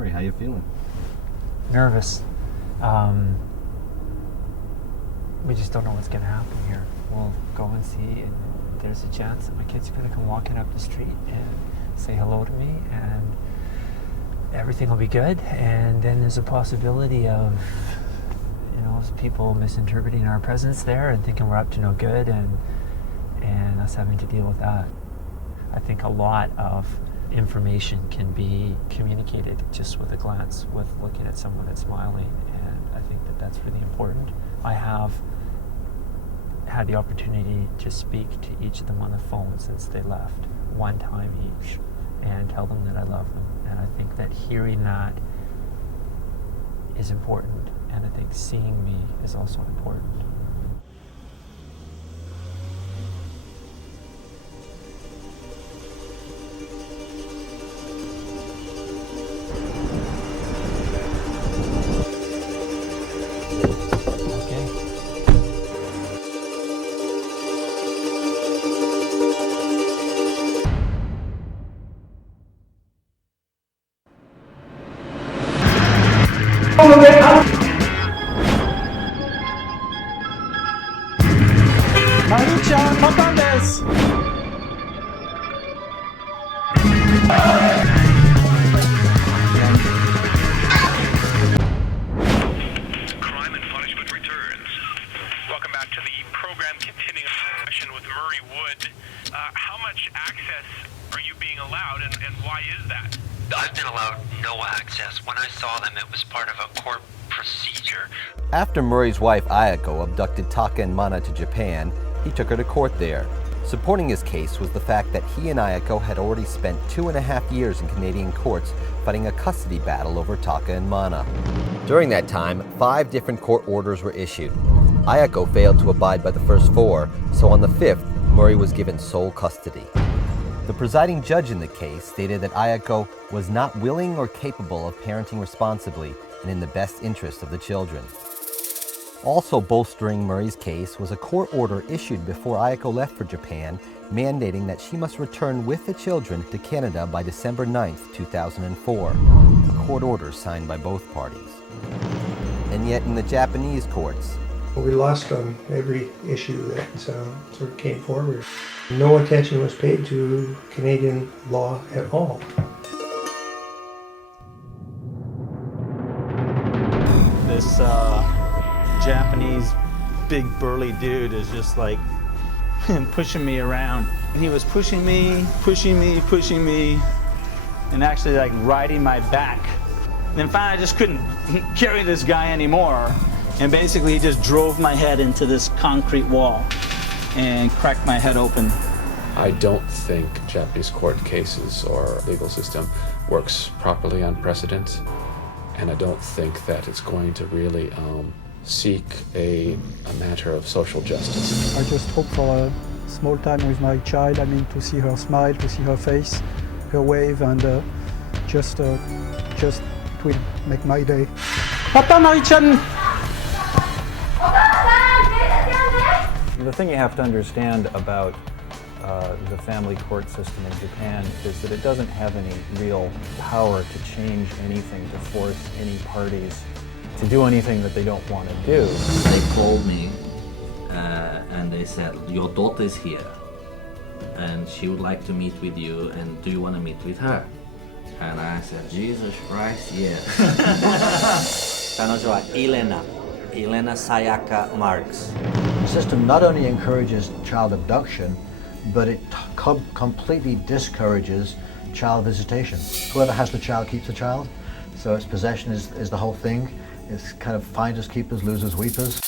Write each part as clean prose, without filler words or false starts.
story. How you feeling? Nervous. We just don't know what's going to happen here. We'll go and see, and there's a chance that my kids are going to come walking up the street and say hello to me, and everything will be good. And then there's a possibility of, people misinterpreting our presence there and thinking we're up to no good, and us having to deal with that. I think a lot of information can be communicated just with a glance, with looking at someone that's smiling, and I think that that's really important. I have had the opportunity to speak to each of them on the phone since they left, one time each, and tell them that I love them. And I think that hearing that is important, and I think seeing me is also important. Marie-chan, papa des! Crime and Punishment returns. Welcome back to the program, continuing a session with Murray Wood. How much access are you being allowed, and why is that? I've been allowed no access. When I saw them, it was part of a court procedure. After Murray's wife Ayako abducted Taka and Mana to Japan, he took her to court there. Supporting his case was the fact that he and Ayako had already spent 2.5 years in Canadian courts fighting a custody battle over Taka and Mana. During that time, 5 different court orders were issued. Ayako failed to abide by the first 4, so on the 5th, Murray was given sole custody. The presiding judge in the case stated that Ayako was not willing or capable of parenting responsibly and in the best interest of the children. Also bolstering Murray's case was a court order issued before Ayako left for Japan, mandating that she must return with the children to Canada by December 9th, 2004, a court order signed by both parties. And yet in the Japanese courts, we lost on every issue that sort of came forward. No attention was paid to Canadian law at all. This Japanese big burly dude is just like pushing me around. He was pushing me, and actually like riding my back. And then finally I just couldn't carry this guy anymore. And basically he just drove my head into this concrete wall and cracked my head open. I don't think Japanese court cases or legal system works properly on precedent, and I don't think that it's going to really seek a matter of social justice. I just hope for a small time with my child, to see her smile, to see her face, her wave, and just it will make my day. Papa Marie-chan! The thing you have to understand about the family court system in Japan is that it doesn't have any real power to change anything, to force any parties to do anything that they don't want to do. They called me and they said, your daughter is here and she would like to meet with you, and do you want to meet with her? And I said, Jesus Christ, yes. 彼女はElena Sayaka Marks. The system not only encourages child abduction, but it completely discourages child visitation. Whoever has the child keeps the child, so its possession is the whole thing. It's kind of finders, keepers, losers, weepers.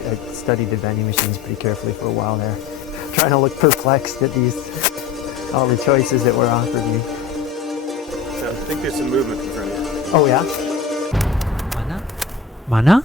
I studied the vending machines pretty carefully for a while there, trying to look perplexed at all the choices that were offered me. So I think there's some movement in front of you. Oh yeah? Mana?